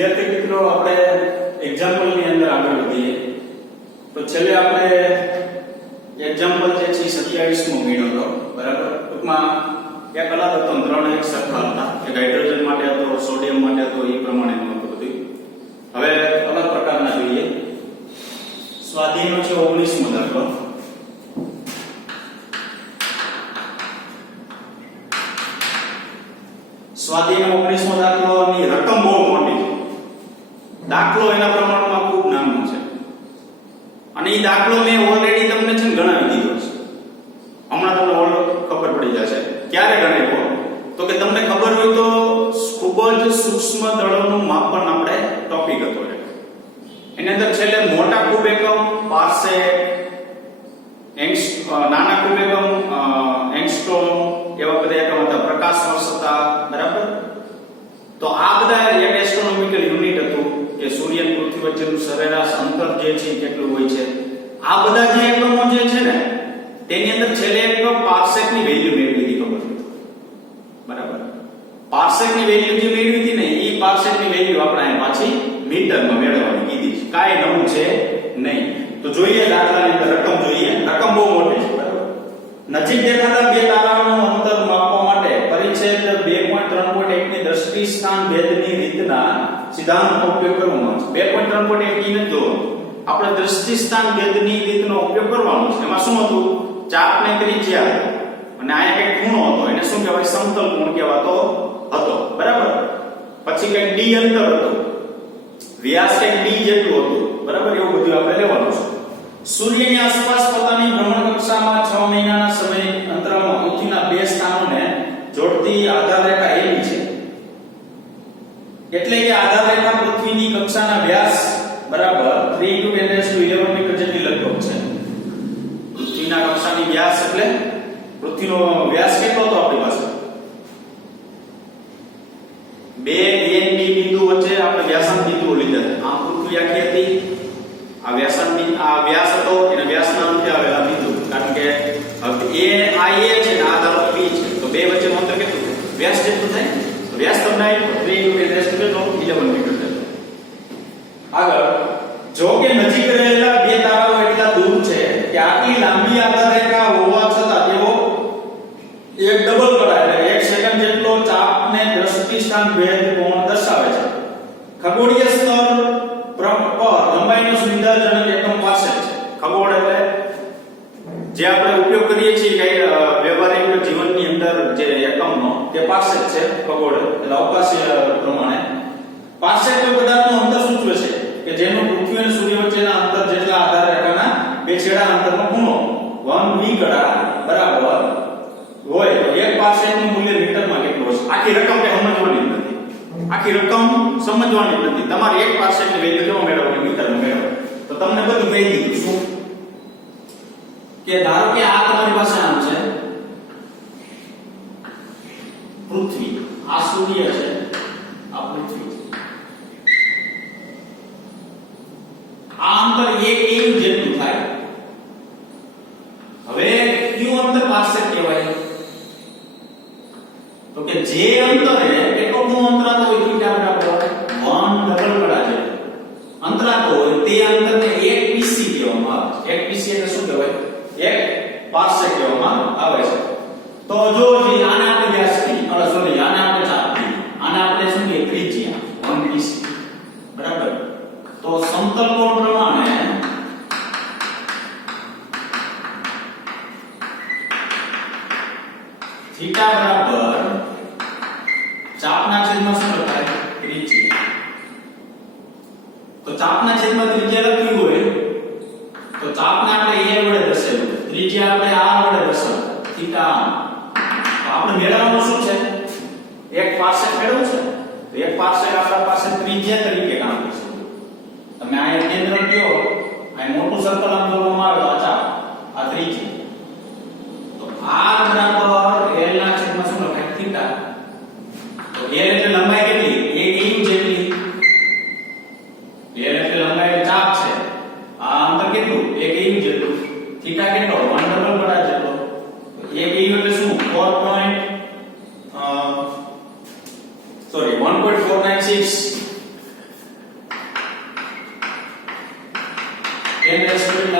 વિદ્યાર્થી મિત્રો આપણે એક્ઝામ્પલ ની અંદર આગળ વધીએ તો છેલ્લે આપણે એક્ઝામ્પલ જે છે 27મો ગણ્યો હતો બરાબર ટૂંકમાં એક અલગ હતો ત્રણ એક સરખા હતા એક હાઇડ્રોજન માટે હતો સોડિયમ માટે હતો એ પ્રમાણેનું હતું બધું હવે અલગ પ્રકારના જોઈએ સ્વાધ્યાયનો છે 19મો દાખલો સ્વાધ્યાયનો 19મો દાખલોની રકમ બહુ મોટી છે દાખલો એના પ્રમાણમાં ખૂબ નાનો છે અને એ દાખલો મેં ઓલરેડી તમને છે ગણાવી દીધો છે હમણાં તમને ખબર પડી જશે ક્યારે ગણાવ્યો તો કે તમને ખબર હોય તો ખૂબ જ સૂક્ષ્મ દળોનું માપન આપણે ટોપિક હતો એની અંદર છેલ્લે મોટા કુબ એકમ પાર્સેક નાના કુબ એકમ એંગસ્ટ્રોમ એવા બધા એકમ હતા પ્રકાશ વર્ષ હતા બરાબર તો આ બધા એક એસ્ટ્રોનોમિકલ યુનિટ હતું કે સૂર્ય અને પૃથ્વી વચ્ચેનું સરેરાશ અંતર જે છે કેટલું હોય છે આ બધા જે એકમો જે છે ને તેની અંદર છેલ્લે એક પાર્સેકની વેલ્યુ મેળવી હતી ખબર બરાબર પાર્સેકની વેલ્યુ જે મેળવી હતી ને એ પાર્સેકની વેલ્યુ આપણે અહીં પાછી મીટરમાં મેળવવાની કીધી છે કાઈ નવું છે નહીં તો જોઈએ દાખલાની અંદર રકમ જોઈએ રકમ બહુ મોટી છે બરાબર નજીક દેખાતા બે તારાઓનું અંતર માપવા માટે પરિચ્છેદ 2.3.1 ની દ્રષ્ટિ સ્થાન ભેદની રીતના સિદ્ધાંતનો ઉપયોગ કરવામાં આવે છે 2.3.1 ની જો આપણે દ્રષ્ટિ સ્થાન ભેદની રીતનો ઉપયોગ કરવાનો છે એમાં શું હતું ચાપને ત્રિજ્યા અને આ એક ખૂણો હતો એને શું કહેવાય સમતલ કોણ કહેવાતો હતો બરાબર પછી કે d અંતર હતું વ્યાસ કે d જેટલું હતું બરાબર એવું બધું આપણે લેવાનું છે સૂર્યની આસપાસ પોતાની ભ્રમણ કક્ષામાં 6 મહિનાના સમય અંતરાલમાં પૃથ્વીના બે સ્થાનોને જોડતી આધાર રેખા એવી છે એટલે કે આધાર રેખા પૃથ્વીની કક્ષાના વ્યાસ બરાબર 3 * 10⁻11 મીટર જેટલી લગભગ છે પૃથ્વીના કક્ષાની વ્યાસ એટલે પૃથ્વીનો વ્યાસ કેટલો હતો આપણી પાસે બે ANB બિંદુ વચ્ચે આપણે વ્યાસાંત બિંદુઓ લીધા આમ પૃથ્વી આખી હતી આ વ્યાસાંત આ વ્યાસ હતો એને વ્યાસના અંતે આવેલા બિંદુ કારણ કે A છે ને આ ધારો B છે તો બે વચ્ચેનું અંતર કેટલું વ્યાસ જેટલું થાય તો વ્યાસ તમને 3 * 10⁻11 મીટર થાય આગળ જો કે નજીક રહેલા બે તારાઓ એટલા દૂર છે કે આટલી લાંબી આધાર રેખા હોવા છતાં તેઓ એક ડબલ કડા એટલે 1 સેકન્ડ જેટલો ચાપને દ્રષ્ટિ સ્થાન ભેદ કોણ દર્શાવે છે ખગોળીય સ્તર પર લંબાઈનો સુવિધાજનક એકમ પાર્સેક છે ખગોળ એટલે જે આપણે ઉપયોગ કરીએ છીએ કે વ્યવહારિક જીવનની અંદર જે એકમનો તે પાર્સેક છે ખગોળ એટલે અવકાશીય પ્રમાણે પાર્સેક કોઈ પદાર્થનું અંતર સૂચવે છે કે જેનું પૃથ્વી અને સૂર્ય વચ્ચેના અંતર જેટલા આધાર રેખાના બે છેડા અંતરનો ખૂણો 1 v કડા બરાબર હોય તો એક પાર્સેકનું મૂલ્ય મીટરમાં કેટલું હશે આખી રકમ કે સમજવાની નથી આખી રકમ સમજવાની નથી તમારે એક પાર્સેકની વેલ્યુ કેવો મેળવવાની મીટરમાં મેળવવાની તો તમને બધું કહી દીધું શું કે ધારો કે આ તમારી પાસે આમ છે પૃથ્વી આ સૂર્ય છે આ પૃથ્વી આ અંતર 1 ઇંચ જેટલું થાય હવે કયું અંતર પાર્સેક કહેવાય તો કે જે અંતરે કેટલું અંતરાલ હોય થીટા બરાબર 1 ડબલ કડા છે અંતરાલ હોય તે અંતરને 1 પીસી કહેવામાં આવે છે 1 પીસી એટલે શું કહેવાય 1 પાર્સેક કહેવામાં આવે છે તો જો જે આને આપણે વ્યાસ કહીએ સોરી આને આપણે ચાપ કહીએ આને આપણે શું કહીએ ત્રિજ્યા 1 પીસી બરાબર તો સમતલ કોણ પ્રમાણે થીટા બરાબર ચાપના છેદમાં શું લખાય ત્રિજ્યા તો ચાપના છેદમાં ત્રિજ્યા લખવી હોય તો ચાપને આપણે a વડે દર્શાવ્યું ત્રિજ્યા આપણે r વડે દર્શાવ્યું થીટા તો આપણે મેળવવાનું શું છે એક પાર્સેક મેળવવું છે તો એક પાર્સેક આપણા પાસે ત્રિજ્યા તરીકે કામ કરશે તમે આ એક કેન્દ્ર કયો આ મોટું સર્કલ આમ દોરવામાં આવે તો આ ચાપ આ ત્રિજ્યા તો r બરાબર l ના છેદમાં શું લખાય થીટા તો l એટલે લંબાઈ કેટલી 1 ઇંચ જેટલી l એટલે લંબાઈ ચાપ છે આ અંતર કેટલું 1 ઇંચ જેટલું થીટા કેટલો 1 ડબલ કડા જેટલો તો 1 ઇંચ એટલે શું 1.496 10 રેસ ટુ 11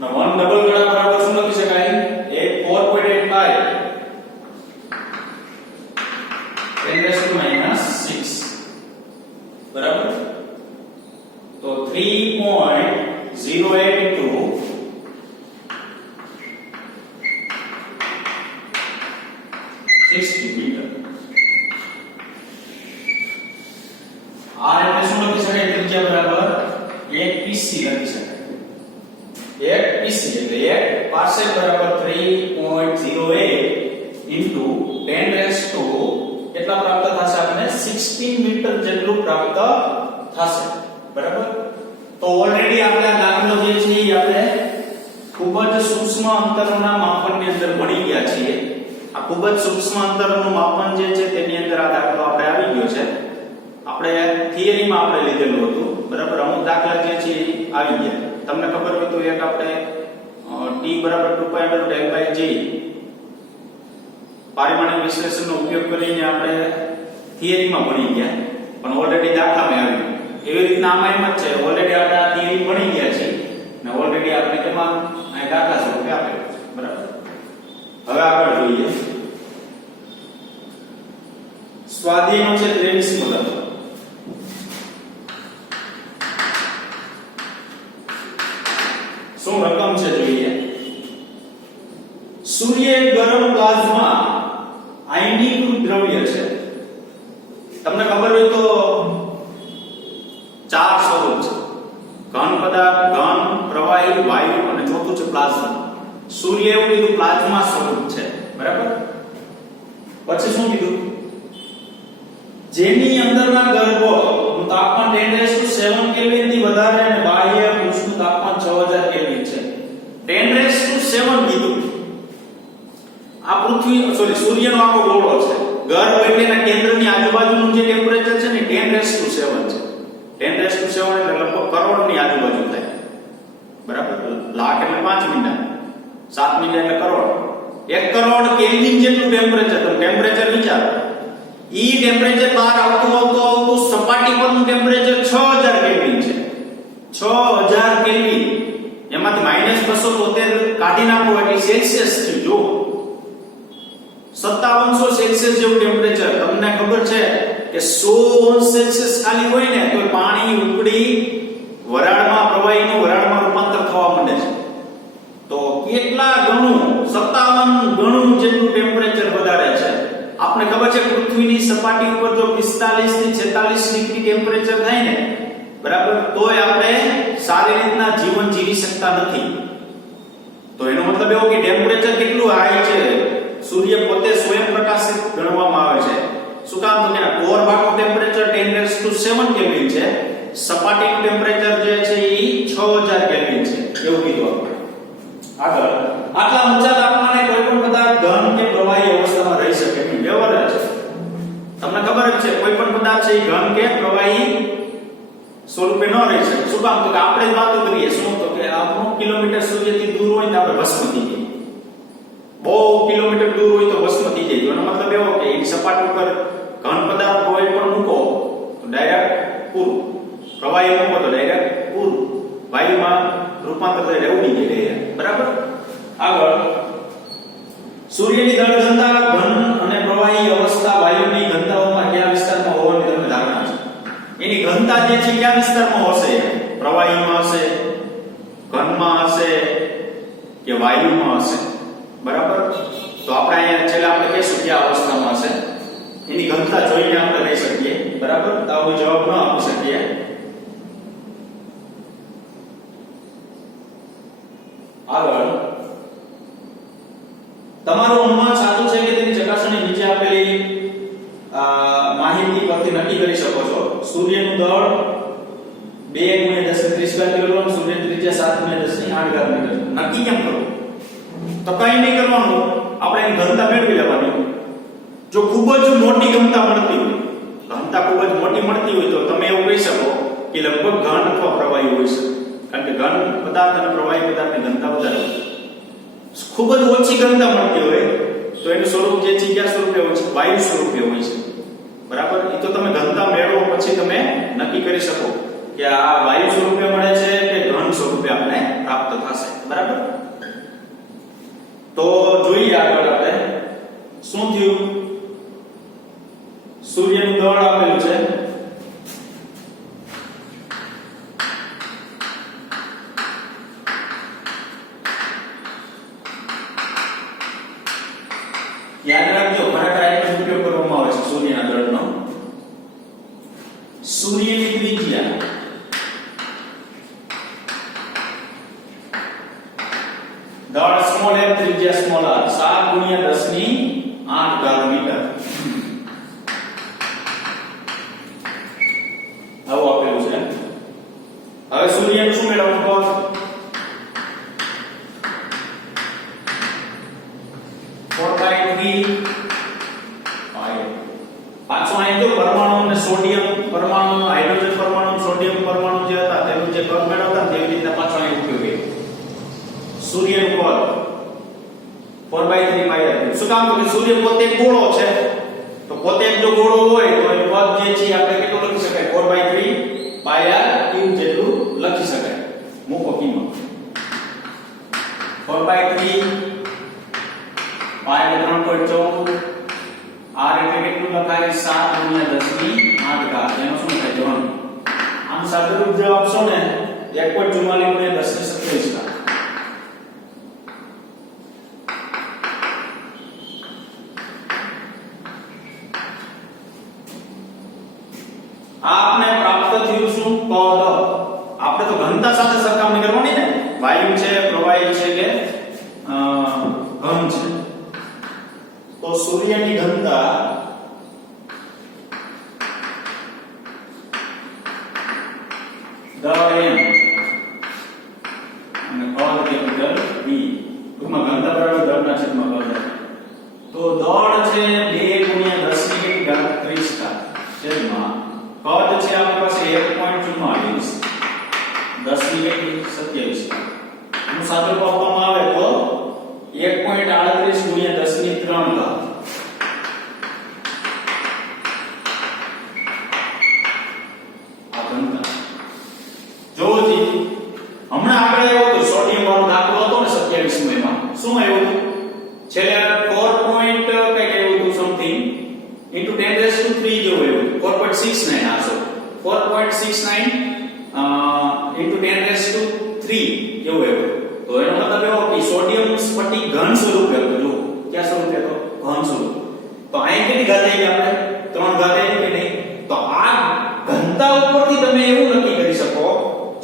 ના 1 ડબલ ગણા બરાબર શું લખી શકાય 4.85 10 રેસ ટુ -6 બરાબર તો 3.08 into 60 મીટર આ એટલે શું લખી શકાય ત્રિજ્યા બરાબર 1 pc લખી શકાય 1 pc એટલે 1 પાર્સેલ બરાબર 3.08 into 10 રેસ ટુ કેટલા પ્રાપ્ત થશે આપણે 16 મીટર જેટલું પ્રાપ્ત થશે બરાબર તો ઓલરેડી આપણે દાખલો જે છે એ આપણે ખૂબ જ સૂક્ષ્મ અંતરોના માપનની અંદર ભણી ગયા છીએ આ ખૂબ જ સૂક્ષ્મ અંતરનું માપન જે છે તેની અંદર આ દાખલો આપણે આવી ગયો છે આપણે થિયરીમાં આપણે લીધેલું હતું બરાબર અમુક દાખલા જે છે આવી ગયા તમને ખબર હોય તો એક આપણે t બરાબર 2π/L/g પારિમાણિક વિશ્લેષણનો ઉપયોગ કરીને આપણે થિયરીમાં ભણી ગયા પણ ઓલરેડી દાખલામાં આવ્યું એવી રીતના આમાં એમ જ છે ઓલરેડી આપણે આ થિયરી ભણી ગયા છે ને ઓલરેડી આપણે તેમાં આ દાખલા સ્વરૂપે આપેલું છે બરાબર હવે આગળ જોઈએ સ્વાધ્યાયનો છે 23મો દાખલો શું રકમ છે જોઈએ સૂર્ય એક ગરમ પ્લાઝ્મા આયનીકૃત દ્રવ્ય છે તમને ખબર હોય તો ચાર સ્વરૂપ છે ઘન પદાર્થ ઘન પ્રવાહી વાયુ અને ચોથું છે પ્લાઝ્મા સૂર્ય એવું કીધું પ્લાઝ્મા સ્વરૂપ છે બરાબર પછી શું કીધું જેની અંદરના ગર્ભનું તાપમાન 10⁷ કેલ્વિન થી વધારે અને બાહ્ય પૃષ્ઠનું તાપમાન 6000 કેલ્વિન છે 10⁷ કીધું આ પૃથ્વી સૂર્યનો આખો ગોળો છે ગર્ભ એટલે એના કેન્દ્રની આજુબાજુનું જે ટેમ્પરેચર છે ને 10⁷ છે 10⁷ એટલે લગભગ કરોડની આજુબાજુ થાય બરાબર લાખ એટલે 5 મીંડા 7 મીંડા એટલે કરોડ 1 કરોડ કેલ્વિન જેટલું ટેમ્પરેચર તમે ટેમ્પરેચર વિચારો ઈ ટેમ્પરેચર બહાર આવતું સપાટી પરનું ટેમ્પરેચર 6000 કેલ્વિન છે 6000 કેલ્વિન એમાંથી -273 કાઢી નાખો એટલે સેલ્સિયસ થયું જો 5700 સેલ્સિયસ જેવું ટેમ્પરેચર તમને ખબર છે કે 100 સેલ્સિયસ ખાલી હોય ને તો પાણી ઉકળી વરાળમાં પ્રવાહીનું વરાળમાં રૂપાંતર થવા માંડે છે તો કેટલા ગણું 57 ગણું જેટલું ટેમ્પરેચર વધારે છે આપણે ખબર છે પૃથ્વીની સપાટી ઉપર જો 45 થી 46 ડિગ્રી ટેમ્પરેચર થાય ને બરાબર તોય આપણે સારી રીતના જીવન જીવી શકતા નથી તો એનો મતલબ એવો કે ટેમ્પરેચર કેટલું હાઈ છે સૂર્ય પોતે સ્વયં પ્રકાશિત ગણવામાં આવે છે શું કામ તો કે કોર ભાગનું ટેમ્પરેચર 10⁷ કેલ્વિન છે સપાટીનું ટેમ્પરેચર જે છે એ 6000 કેલ્વિન છે એવું કીધું આપણે આગળ આટલા ઊંચા તાપમાને કોઈ પણ પદાર્થ ઘન કે પ્રવાહી અવસ્થામાં રહી શકે નહીં વ્યવહાર છે તમને ખબર જ છે કોઈ પણ પદાર્થ છે ઘન કે પ્રવાહી સ્વરૂપે ન રહી શકે શું કામ તો કે આપણે જ વાતો કરીએ શું તો કે આપણું કિલોમીટર સૂર્યથી દૂર હોય તો આપણે ભસ્મ થઈ જઈએ બહુ કિલોમીટર દૂર હોય તો ભસ્મ થઈ જાય એનો મતલબ એવો કે એ સપાટી ઉપર ઘન પદાર્થ કોઈ પણ મૂકો તો ડાયરેક્ટ પૂરું પ્રવાહી મૂકો તો ડાયરેક્ટ પૂરું વાયુમાં રૂપાંતર થઈ જાય ઉડી જાય બરાબર આગળ સૂર્યની દળ ઘનતા ઘન અને પ્રવાહી અવસ્થા વાયુની ઘનતાઓમાં કયા વિસ્તારમાં હોવાની તમને ધારણા છે એની ઘનતા જે છે કયા વિસ્તારમાં હશે પ્રવાહીમાં હશે ઘનમાં હશે કે વાયુમાં હશે બરાબર તો આપણે અહીંયા છેલ્લે આપણે કહીશું કે આ અવસ્થામાં હશે એની ઘનતા જોઈને આપણે લઈ શકીએ બરાબર તો આવો જવાબ ન આપી શકીએ આગળ તમારું અનુમાન સાચું છે કે તેની ચકાસણી નીચે આપેલી માહિતી પરથી નક્કી કરી શકો છો સૂર્યનું દળ 2 × 10⁻³ કિલોગ્રામ સૂર્યની ત્રિજ્યા 7 × 10⁸ મીટર નક્કી કેમ કરવું તો કઈ નહીં કરવાનું આપણે એની ઘનતા મેળવી લેવાની જો ખૂબ જ મોટી ઘનતા મળતી હોય ઘનતા ખૂબ જ મોટી મળતી હોય તો તમે એવું કહી શકો કે લગભગ ઘન અથવા પ્રવાહી હોય છે કારણ કે ઘન પદાર્થ અને પ્રવાહી પદાર્થની ઘનતા વધારે હોય ખૂબ જ ઓછી ઘનતા મળતી હોય તો એનું સ્વરૂપ જે છે કયા સ્વરૂપે હોય છે વાયુ સ્વરૂપે હોય છે બરાબર એ તો તમે ઘનતા મેળવો પછી તમે નક્કી કરી શકો કે આ વાયુ સ્વરૂપે મળે છે કે ઘન સ્વરૂપે આપણે પ્રાપ્ત થશે બરાબર તો જોઈએ આગળ આપણે શું થયું સૂર્યનું દળ આપેલું છે યાદ રાખજો ખરેખર આ એક ઉપયોગ કરવામાં આવે છે સૂર્યના દળનો સૂર્યની ત્રિજ્યા દળ સ્મોલ m ત્રિજ્યા સ્મોલ r 7 × 10 ની 8 ઘાત મીટર આવું આપેલું છે હવે સૂર્યનું શું મેળવવાનું કહો 4/3 પાછો અહીં તો પરમાણુ અને સોડિયમ પરમાણુ હાઇડ્રોજન પરમાણુ સોડિયમ પરમાણુ જે હતા તેનું જે કદ મેળવતા તેવી રીતના પાછો અહીં ઉપયોગી સૂર્યનું કદ 4/3 પાય શું કામ તો કે સૂર્ય પોતે ગોળો છે તો પોતે જો ગોળો હોય તો એનું કદ જે છે આપણે કેટલું લખી શકાય 4/3 પાય ક્યુબ જેટલું લખી શકાય મૂકો કિંમત 4/3 પાય 3.14 r એટલે કેટલું લખાય 7 × 10 ની 8 ઘાત એનો શું થાય જવાબ આમ સાદુરૂપ જવાબ આપશો ને 1.44 × 10 ની 27 ઘાત आपने प्राप्त થયું શું પદ આપણે તો ઘનતા સાથે સરખામણી કરવાની ને વાયુ છે પ્રવાહી છે કે ઘન છે તો સૂર્યની ઘનતા દળ m અને પદ કેપિટલ v ટૂંકમાં ઘનતા બરાબર દળના છેદમાં પદ તો દળ છે 2 × 10 ની ઘાત 30 છેદમાં કદ છે આપણી પાસે 1.44 10 ની 27 આનું સાદુરૂપ આપવામાં આવે તો 1.38 × 10 ની 3 ઘાત આ ઘનતા જોજી હમણાં આપણે આવ્યો તો સોડિયમ વાળો દાખલો હતો ને 27 માં શું આવ્યું છેલ્લે 4 પોઈન્ટ કઈ આવ્યું હતું સમથિંગ into 10⁻³ જેવું આવ્યું 4.69 આ સો 4.69 into 10⁻³ જેવું આવ્યું તો એનો મતલબ એવો કે સોડિયમ સ્ફટિક ઘન સ્વરૂપે હતો જો ક્યાં સ્વરૂપે હતો ઘન સ્વરૂપ તો અહીં કેટલી ઘાત આવી આપણે 3 ઘાત આવી કે નહીં તો આ ઘનતા ઉપરથી તમે એવું નક્કી કરી શકો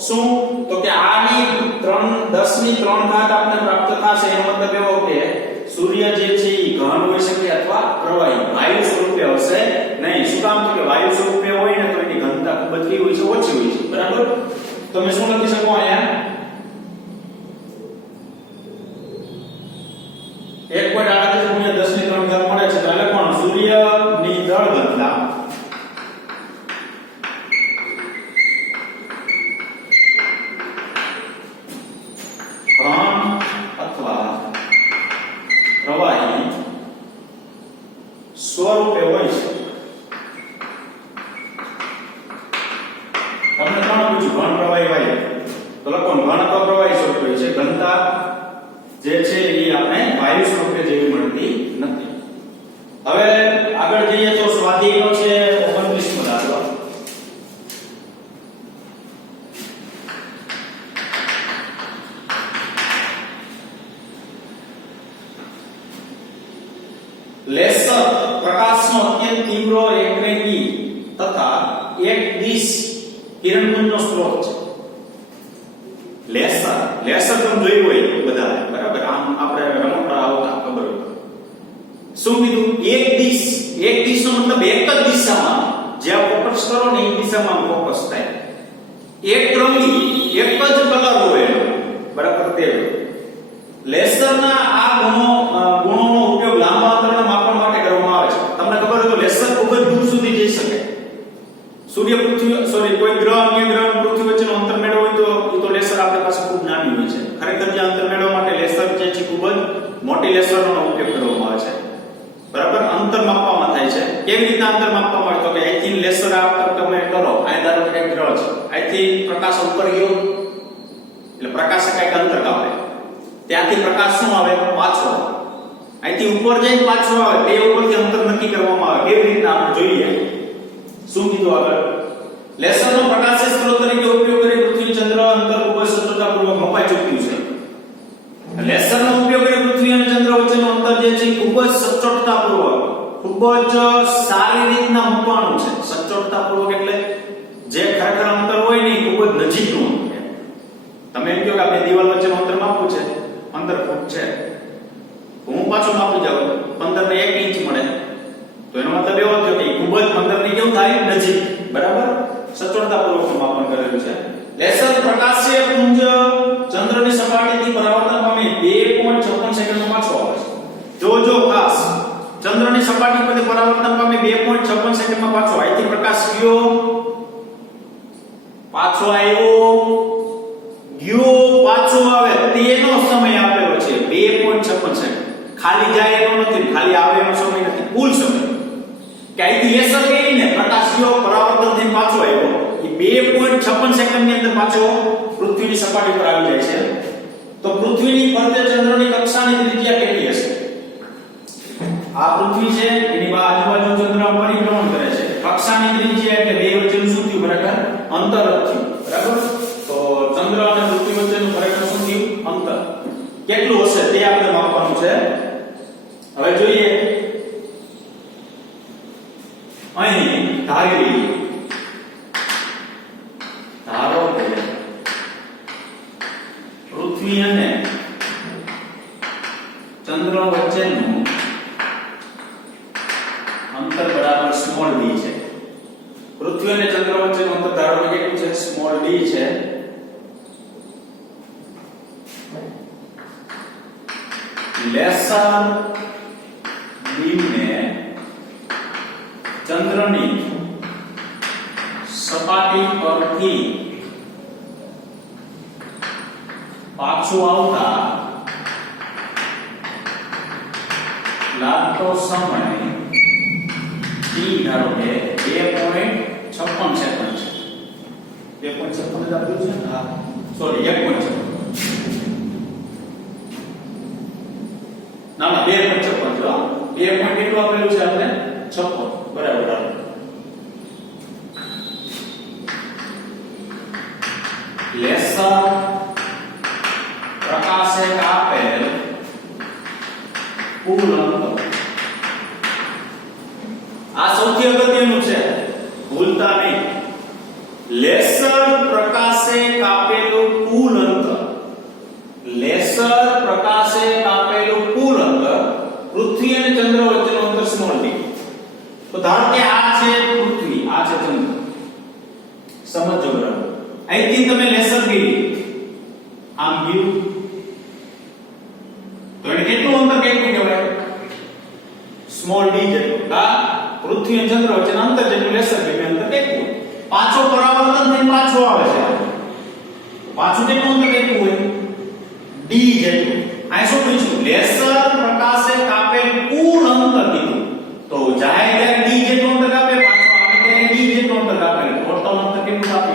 શું તો કે આની 10 ની 3 ઘાત આપણે પ્રાપ્ત થશે એનો મતલબ એવો કે સૂર્ય જે છે એ ઘન હોઈ શકે અથવા પ્રવાહી વાયુ સ્વરૂપે હશે નહીં શું કામ તો કે વાયુ સ્વરૂપે હોય ને તો એની ઘનતા ખૂબ જ કેવી હોય છે ઓછી હોય છે બરાબર તમે શું લખી શકો અહીંયા 1.38 × 10 ની 3 ઘાત મળે છે તો એટલે પણ સૂર્યની દળ ઘનતા ઘન અથવા પ્રવાહી સ્વરૂપે હોય છે તમને ત્રણ પૂછ્યું ઘન પ્રવાહી વાયુ તો લખો ઘન અથવા પ્રવાહી સ્વરૂપે હોય છે ઘનતા જે છે એ આપણે વાયુ સ્વરૂપે જેવી મળતી નથી હવે આગળ જઈએ તો સ્વાધ્યાયનો છે 29મો દાખલો લેસર પ્રકાશનો અત્યંત તીવ્ર એકરેખી તથા એક દિશ કિરણપુંજનો સ્ત્રોત છે લેસર તમે જોયું હોય બધા બરાબર આમ આપણે રમકડા આવતા ખબર હોય શું કીધું એક દિશનો મતલબ એક જ દિશામાં જ્યાં ફોકસ કરો ને એ દિશામાં ફોકસ થાય એક રંગી એક જ કલર હોય બરાબર તે લેસરના આ ગુણોનો ઉપયોગ લાંબા અંતરના માપન માટે કરવામાં આવે છે તમને ખબર હોય તો લેસર ખૂબ જ દૂર સુધી જઈ શકે સૂર્ય પૃથ્વી કોઈ ગ્રહ અન્ય ગ્રહ પૃથ્વી વચ્ચેનું અંતર મેળવવું હોય તો લેસર આપણી પાસે ખૂબ નાની હોય છે ખરેખર જે અંતર મેળવવા માટે લેસર જે છે ખૂબ જ મોટી લેસરનો ઉપયોગ કરવામાં આવે છે બરાબર અંતર માપવામાં થાય છે. કેવી રીતના અંતર માપવામાં આવે તો કે અહીંથી લેસર આ તમે કરો આ ધારો કે એક ગ્રહ છે, અહીંથી પ્રકાશ ઉપર ગયો એટલે પ્રકાશ કઈક અંતર કાપે, ત્યાંથી પ્રકાશ શું આવે પાછો આવે, અહીંથી ઉપર જઈને પાછો આવે, બે ઉપરથી અંતર નક્કી કરવામાં આવે. કેવી રીતના આપણે જોઈએ શું કીધું આગળ, લેસરનો પ્રકાશીય સ્ત્રોત તરીકે ઉપયોગ કરી પૃથ્વી ચંદ્ર અંતર ખૂબ જ સચોટતાપૂર્વક મપાઈ ચૂક્યું છે. લેસરનો ઉપયોગ કરી પૃથ્વી અને ચંદ્ર વચ્ચેનું અંતર જે છે ખૂબ જ સચોટતાપૂર્વક ખૂબ જ સારી રીતના મપાણું છે. સચોટતાપૂર્વક એટલે જે ખરેખર અંતર હોય ને ખૂબ જ નજીકનું અંતર. તમે એમ કહો કે આ બે દિવાલ વચ્ચેનું અંતર માપવું છે 15 ફૂટ છે, હું પાછો માપી જાઉં 15 ને 1 ઇંચ મળે તો એનો મતલબ એવો થયો કે ખૂબ જ 15 ની કેવું થાય નજીક, બરાબર, સચોટતાપૂર્વક માપન કરેલું છે. લેસર પ્રકાશીય પુંજ ચંદ્રની સપાટીથી પરાવર્તન પામી 2.56 સેકન્ડમાં પાછો આવે છે. જો ખાસ ચંદ્રની સપાટી પરથી પરાવર્તન પામી 2.56 સેકન્ડમાં પાછો, અહીંથી પ્રકાશ ગયો પાછો આવ્યો ગયો પાછો આવે તેનો સમય આપેલો છે 2.56 સેકન્ડ. ખાલી જાય એનો નથી, ખાલી આવે એનો સમય નથી, કુલ સમય કે અહીંથી લેસર ગઈને પ્રકાશ ગયો પરાવર્તન થઈને પાછો આવ્યો એ 2.56 સેકન્ડની અંદર પાછો પૃથ્વીની સપાટી પર આવી જાય છે. તો પૃથ્વીની ફરતે ચંદ્રની કક્ષાની ત્રિજ્યા કેટલી હશે? આ પૃથ્વી છે એની આજુબાજુ ચંદ્ર પરિભ્રમણ કરે છે, કક્ષાની ત્રિજ્યા એટલે બે વચ્ચેનું શું થયું ખરેખર અંતર થયું, બરાબર. તો ચંદ્ર અને પૃથ્વી વચ્ચેનું ખરેખર શું થયું અંતર કેટલું હશે તે આપણે માપવાનું છે. હવે જોઈએ અહીં ધારો કે પૃથ્વી અને ચંદ્ર વચ્ચેનું અંતર બરાબર સ્મોલ d છે. પૃથ્વી અને ચંદ્ર વચ્ચેનું અંતર ધારો કે કેટલું છે સ્મોલ d છે. લેસર બીમને ચંદ્રની સપાટી પરથી પાછું આવતા લાગતો સમય t ધારો કે 2.56 સેકન્ડ છે. 2.56 જ આપ્યું છે, હા સોરી 1.56 ના 2.56 જો 2 પોઈન્ટ કેટલું આપેલું છે આપણે 56 બરાબર. લેસર પ્રકાશે કાપેલ કુલ અંતર, આ સૌથી અગત્યનું છે ભૂલતા નહીં. લેસર પ્રકાશે કાપેલું કુલ અંતર, લેસર પ્રકાશે કાપેલું કુલ અંતર પૃથ્વી અને ચંદ્ર વચ્ચેનું અંતર સ્મોલ d. તો ધારો કે આ છે પૃથ્વી, આ છે ચંદ્ર, સમજો બરાબર. અહીંથી તમે લેસર ગઈ આમ ગયું તો એને કેટલું અંતર કેટલું કહેવાય સ્મોલ d જેટલું. આ પૃથ્વી અને ચંદ્ર વચ્ચેનું અંતર જેટલું લેસર ગઈ અંતર કેટલું, પાછો પરાવર્તન થઈને પાછો આવે છે, પાછું કેટલું અંતર કેટલું હોય d જેટલું. આ શું પૂછ્યું લેસર પ્રકાશે કાપેલ કુલ અંતર કીધું, તો જાય ત્યારે d જેટલું અંતર કાપે, પાછો આવે ત્યારે d જેટલું અંતર કાપે, ટોટલ અંતર કેટલું કાપે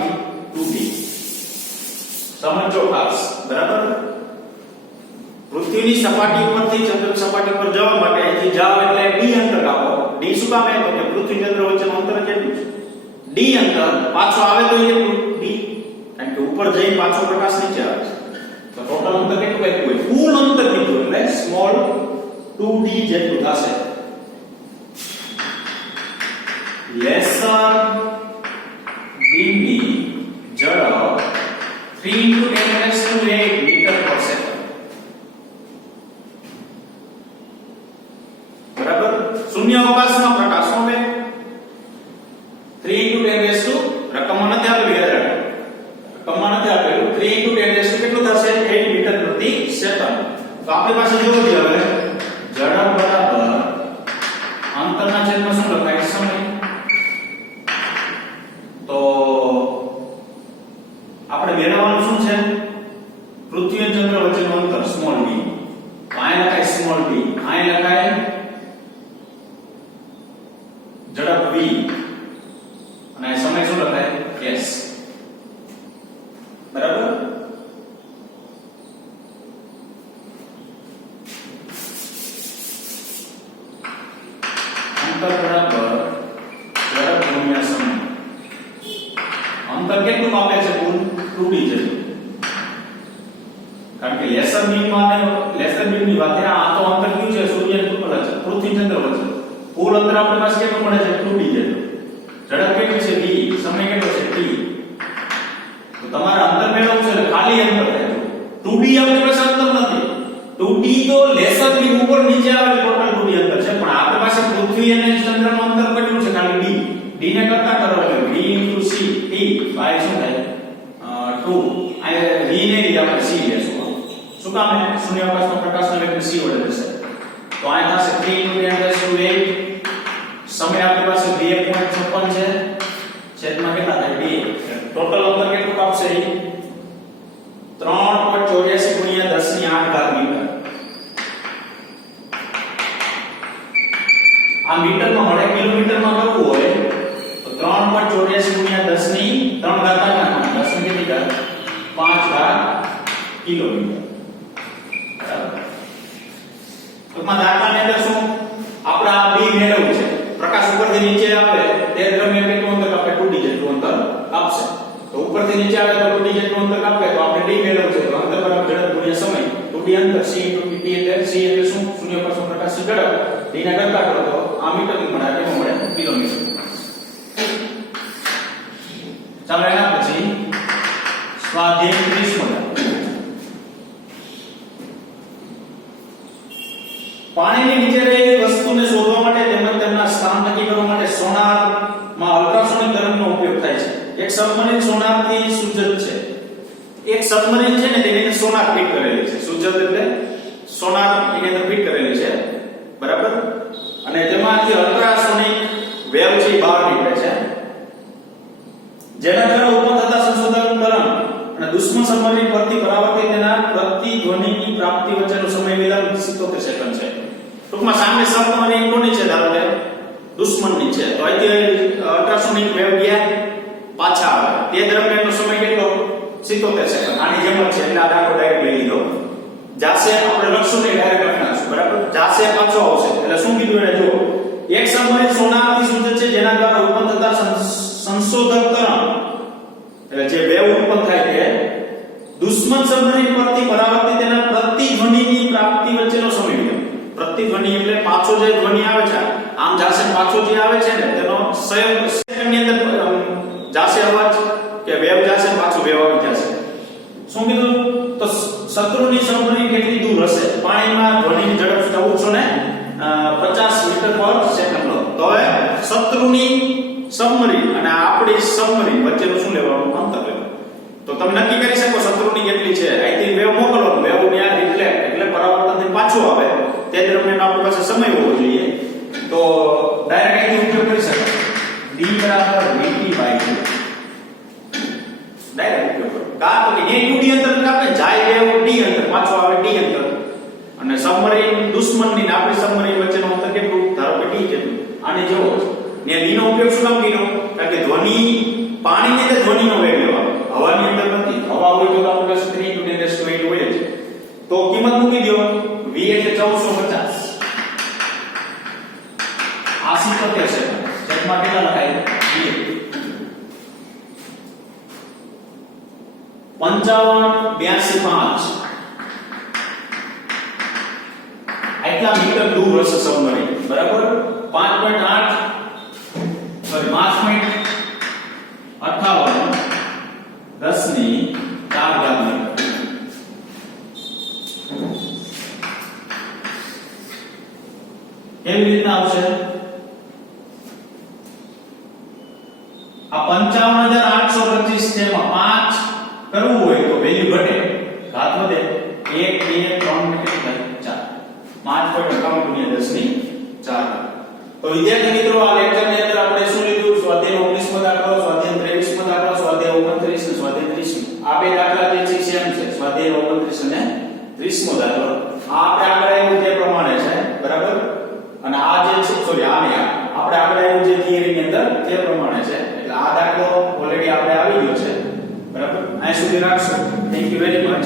2d. સમજો ખાસ, બરાબર. પૃથ્વીની સપાટી પરથી ચંદ્ર સપાટી પર જવા માટે અહીંથી જાવ એટલે d અંતર કાપો. d શું કામ તો કે પૃથ્વી ચંદ્ર વચ્ચેનું અંતર કેટલું છે d અંતર, પાછો આવે તો કેટલું d, કારણ કે ઉપર જઈને પાછો પ્રકાશ નીચે આવે છે તો ટોટલ અંતર કેટલું હોય કુલ અંતર કીધું એટલે સ્મોલ 2d જેટલું થશે. લેસર બીમની ઝડપ 3 × 10⁸ મીટર પર સેકન્ડ, બરાબર. શૂન્ય અવકાશમાં પ્રકાશનો વેગ 3 × 10⁻, રકમમાં નથી આપેલું, યાદ રાખો રકમમાં નથી આપેલું, 3 × 10⁻ કેટલું થશે 8 મીટર પ્રતિ સેકન્ડ. તો આપણી પાસે જોવો છે હવે ઝડપ બરાબર અંતરના છેદમાં શું લખાય સમય. તો આપણે મેળવવાનું શું છે પૃથ્વી અને ચંદ્ર વચ્ચેનું અંતર સ્મોલ d. તો અહીં લખાય સ્મોલ d, અહીં લખાય કારણ કે લેસર બીમની વાત છે, આ તો અંતર કયું છે સૂર્ય ઉપર છે, પૃથ્વી ચંદ્ર વચ્ચે. કુલ અંતર આપણી પાસે કેટલું મળે છે 2d જેટલું. ઝડપ કેટલી છે v, સમય કેટલો છે t. તો તમારે અંતર મેળવવું છે એટલે ખાલી અંતર થાય. 2d આપણી પાસે અંતર નથી. 2d તો લેસર બીમ ઉપર નીચે આવેલ ટોટલ 2d અંતર છે, પણ આપણી પાસે પૃથ્વી અને ચંદ્રનું અંતર કેટલું છે ખાલી d. d ને કરતા કરો એટલે v * c t બાય શું થાય 2. આ v ને લીધે આપણે c લેશું. શું કામ છે? શૂન્યાવકાશનો પ્રકાશનો વેગ c વડે થશે. તો આ થશે 3 × 10⁸. સમય આપણી પાસે 2.56 છે. છેદમાં કેટલા થાય 2. ટોટલ અંતર કેટલું આપશે? 3.84 × 10⁸ મીટર. આ મીટરમાં મળે, કિલોમીટરમાં કરવું હોય તો 3.84 × 10⁻³ 5 કિલોમીટર. ટૂંકમાં દાખલાની અંદર શું આપણે આ b મેળવવું છે. પ્રકાશ ઉપરથી નીચે આવે તે દરમિયાન કેટલું અંતર કાપે? 2d જેટલું અંતર કાપશે. તો ઉપરથી નીચે આવે તો 2d જેટલું અંતર કાપે તો આપણે d મેળવવું છે. તો અંતર બરાબર ઝડપ ગુણ્યા સમય. 2d અંતર c × t એટલે c એટલે શું? શૂન્યાવકાશનો પ્રકાશની ઝડપ. d ને કરતા કરો તો આ મીટરમાં મળે, કેટલું મળે? કિલોમીટર. ચાલો એના પછી સ્વાધ્યાય 30 માં પાણીની નીચે રહેલી વસ્તુને શોધવા માટે તેમજ તેમના સ્થાન નક્કી કરવા માટે સોનારમાં અલ્ટ્રાસોનિક તરંગનો ઉપયોગ થાય છે. એક સબમરીન સોનારથી સુસજ્જ છે. એક સબમરીન છે ને તેની અંદર સોનાર ફિટ કરેલી છે. સુસજ્જ એટલે સોનાર એની અંદર ફિટ કરેલી છે, બરાબર. અને તેમાંથી અલ્ટ્રાસોનિક વેવ છે બહાર નીકળે છે, જેના દ્વારા ઉત્પન્ન થતા સંશોધન તરંગ અને દુશ્મન સબમરીન પરથી પરાવર્તિત તેના પ્રતિધ્વનિની પ્રાપ્તિ વચ્ચેનો સમય વિલંબ 77 સેકન્ડ છે. ટૂંકમાં સામે સબમરીન કોની છે? ધારો કે દુશ્મનની છે. તો અહીંથી અલ્ટ્રાસોનિક વેવ ગયા પાછા આવે તે દરમિયાનનો સમય કેટલો? 77 સેકન્ડ. આની જેમ જ છે એટલે આ દાખલો ડાયરેક્ટ લઈ લીધો. જાશે આપણે લખશું ને ડાયરેક્ટ લખી નાખશું, બરાબર. જાશે પાછો આવશે એટલે શું કીધું એને જો એક સબમરીન સોનારથી સૂચિત છે જેના દ્વારા ઉત્પન્ન થતા સંશોધક તરંગ એટલે જે વેવ ઉત્પન્ન થાય તે દુશ્મન સબમરીન પરથી પરાવર્તિત તેના પ્રતિધ્વનિની પ્રાપ્તિ વચ્ચેનો સમય વિલંબ. પ્રતિધ્વનિ એટલે પાછો જે ધ્વનિ આવે છે, આમ જાશે પાછો જે આવે છે ને તેનો સેકન્ડની અંદર જાશે અવાજ કે વેવ જાશે પાછો વેવ આવી જશે. શું કીધું? તો શત્રુની સબમરીન કેટલી દૂર હશે? પાણીમાં ધ્વનિની ઝડપ 1450 મીટર/સેકન્ડ લો. તો હવે શત્રુની સબમરીન અને આપણી સબમરીન વચ્ચેનું શું લેવાનું? અંતર લેવાનું. તો તમે નક્કી કરી શકો શત્રુની કેટલી છે. અહીંથી વેવ મોકલવાનો, વેવ ને આ રિફ્લેક્ટ એટલે પરાવર્તનથી પાછો આવે તે દરમિયાન આપણી પાસે સમય હોવો જોઈએ. તો ડાયરેક્ટ અહીંથી ઉપયોગ કરી શકાય. d = vt/2 ડાયરેક્ટ ઉપયોગ કરો. કા તો કે એ 2d અંતર કાપે જાય વેવ d અંતર, પાછો આવે d અંતર. અને સબમરીન દુશ્મનની આપણી સબમરીન વચ્ચેનું અંતર કેટલું? ધારો કે d જેટલું. આને જેવો છે ને. v નો ઉપયોગ શું કામ કર્યો? કારણ કે ધ્વનિ પાણીની અંદર ધ્વનિનો વેગ લેવાનો, હવાની અંદર નથી. હવા હોય તો આપણી પાસે 3 × 10⁸ હોય છે. તો કિંમત મૂકી દો. v એટલે 1450. આ 77 છે. છેદમાં કેટલા લખાય? 5582.5 આટલા મીટર દૂર હશે સબમરીન, બરાબર. 5.58 10⁴ મીટર. કેવી રીતના આવશે? આ 55825 છે, એમાં 5 કરવું હોય તો વેલ્યુ ઘટે, ઘાત વધે. 1 2 3 ને કેટલી થાય? 4. 5.58 × 10⁴. તો વિદ્યાર્થી મિત્રો, આ લેક્ચરની અંદર આપણે શું લીધું? સ્વાધ્યાય 19 મો દાખલો, સ્વાધ્યાય 23 મો દાખલો, સ્વાધ્યાય 29 અને સ્વાધ્યાય 30. આ બે દાખલા જે છે સેમ છે, સ્વાધ્યાય 29 અને 30 મો દાખલો. આ આપણે આગળ આવ્યું તે પ્રમાણે છે, બરાબર. અને આ જે છે સોરી આ નહીં, આપણે આગળ આવ્યું જે થિયરીની અંદર તે પ્રમાણે છે. એટલે આ દાખલો ઓલરેડી આપણે આવી ગયો છે, બરાબર. અહીં સુધી રાખશું. Thank you very much.